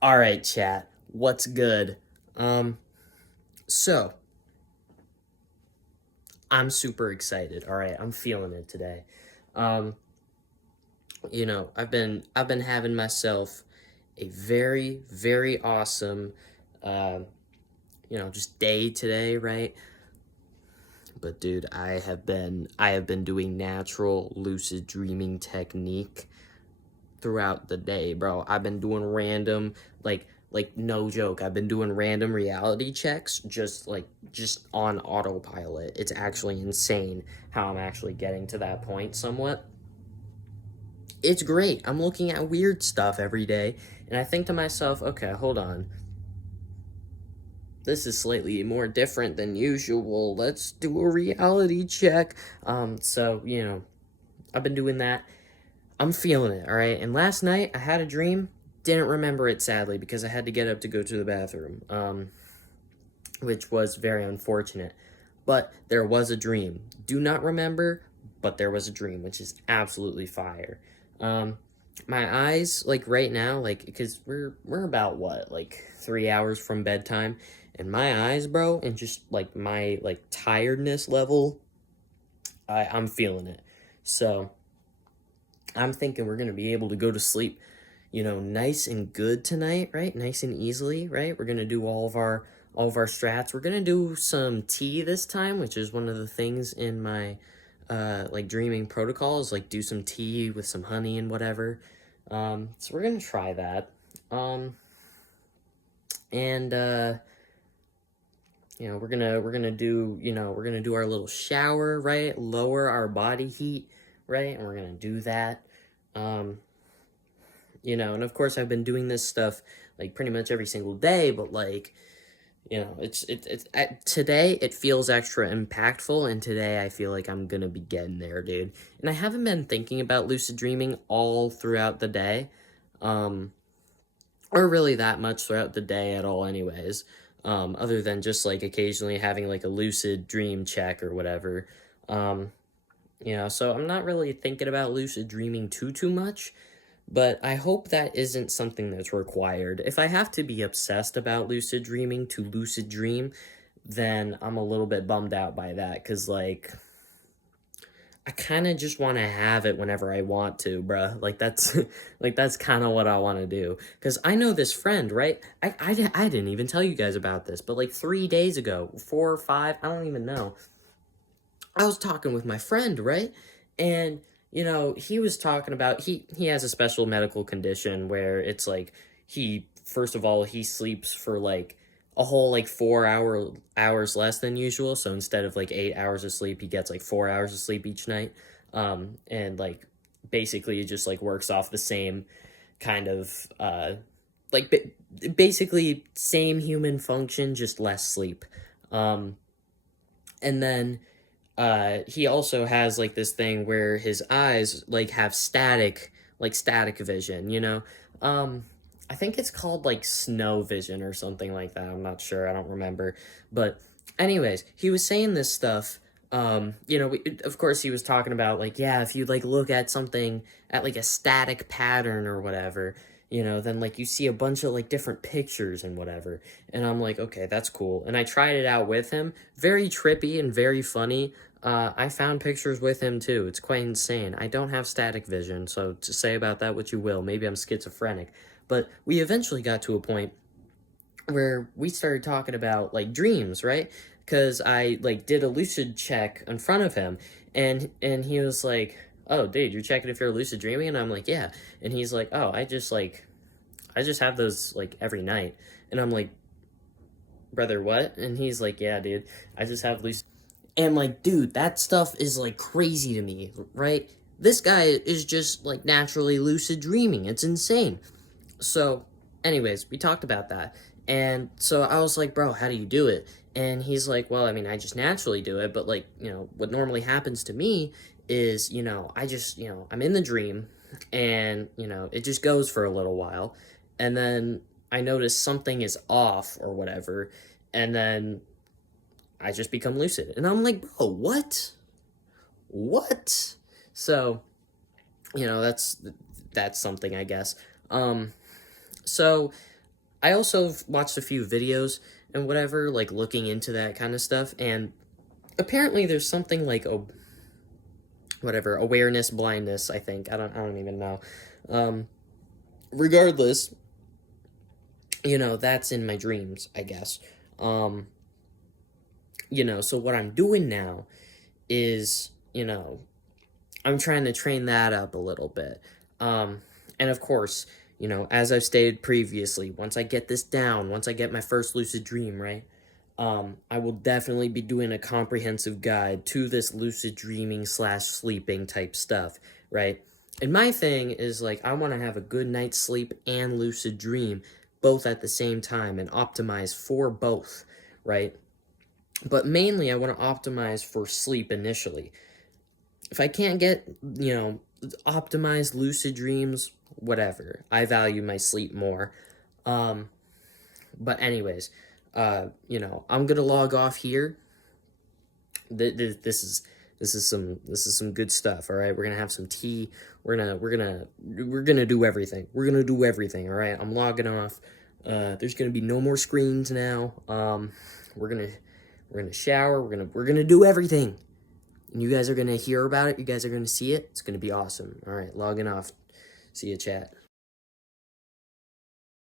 All right, chat. What's good? So I'm super excited. All right, I'm feeling it today. Um, I've been having myself a very awesome, uh, just day today, right? But dude, I have been doing natural lucid dreaming technique throughout the day, bro. I've been doing random, like no joke. I've been doing random reality checks just on autopilot. It's actually insane how I'm actually getting to that point somewhat. It's great. I'm looking at weird stuff every day and I think to myself, okay, hold on. This is slightly more different than usual. Let's do a reality check. I've been doing that. I'm feeling it, all right? And last night I had a dream. Didn't remember it sadly because I had to get up to go to the bathroom, which was very unfortunate. But there was a dream. Do not remember, but there was a dream, which is absolutely fire. Um, my eyes, like right now, like because we're about what, like 3 hours from bedtime, and my eyes, bro, and just like my like tiredness level, I'm feeling it. So I'm thinking we're gonna be able to go to sleep, nice and good tonight, right? Nice and easily, right? We're gonna do all of our strats. We're gonna do some tea this time, which is one of the things in my like dreaming protocols, like do some tea with some honey and whatever. So we're gonna try that. Um, and we're gonna do our little shower, right? Lower our body heat, right? And we're gonna do that. Um, and of course I've been doing this stuff like pretty much every single day, but like, today it feels extra impactful, and today I feel like I'm gonna be getting there, dude. And I haven't been thinking about lucid dreaming all throughout the day, um, or really that much throughout the day at all, anyways. Other than just like occasionally having like a lucid dream check or whatever. Um, so I'm not really thinking about lucid dreaming too much, but I hope that isn't something that's required. If I have to be obsessed about lucid dreaming to lucid dream, then I'm a little bit bummed out by that because, like, I kind of just want to have it whenever I want to, bruh. Like, that's like that's kind of what I want to do. Because I know this friend, right? I didn't even tell you guys about this, but like 3 days ago, 4 or 5, I don't even know. I was talking with my friend, right? And he was talking about he has a special medical condition where it's like he first of all he sleeps for like a whole like 4 hours less than usual. So instead of like 8 hours of sleep, he gets like 4 hours of sleep each night. And like basically it just like works off the same kind of like basically same human function, just less sleep. Um, and then he also has like this thing where his eyes like have static vision, um I think it's called like snow vision or something like that. I'm not sure, I don't remember. But anyways, he was saying this stuff. Of course he was talking about like, yeah, if you like look at something at like a static pattern or whatever, then like you see a bunch of like different pictures and whatever. And I'm like, okay, that's cool. And I tried it out with him. Very trippy and very funny. I found pictures with him too. It's quite insane. I don't have static vision, so to say about that what you will. Maybe I'm schizophrenic. But we eventually got to a point where we started talking about like dreams, right? Because I like did a lucid check in front of him, and he was like, "Oh, dude, you're checking if you're lucid dreaming," and I'm like, "Yeah," and he's like, "Oh, I just have those like every night," and I'm like, "Brother, what?" And he's like, "Yeah, dude, I just have lucid." And like, dude, that stuff is like crazy to me, right? This guy is just like naturally lucid dreaming. It's insane. So, anyways, we talked about that. And so I was like, bro, how do you do it? And he's like, well, I mean, I just naturally do it. But, like, what normally happens to me is, I just, I'm in the dream and, it just goes for a little while. And then I notice something is off or whatever. And then I just become lucid. And I'm like, bro, what? What? So, that's something, I guess. Um, so I also watched a few videos and whatever, like looking into that kind of stuff, and apparently there's something like whatever, awareness blindness, I think. I don't even know. Um, Regardless, that's in my dreams, I guess. Um, so what I'm doing now is, I'm trying to train that up a little bit. And of course, as I've stated previously, once I get this down, once I get my first lucid dream, right? I will definitely be doing a comprehensive guide to this lucid dreaming slash sleeping type stuff, right? And my thing is like, I want to have a good night's sleep and lucid dream both at the same time and optimize for both, right? But mainly, I want to optimize for sleep initially. If I can't get, optimized lucid dreams, whatever. I value my sleep more. Um, but anyways, I'm gonna log off here. This is some good stuff. All right, we're gonna have some tea. We're gonna do everything. We're gonna do everything. All right, I'm logging off. There's gonna be no more screens now. We're gonna we're gonna shower. We're gonna do everything. And you guys are gonna hear about it. You guys are gonna see it. It's gonna be awesome. All right, logging off. See you, chat.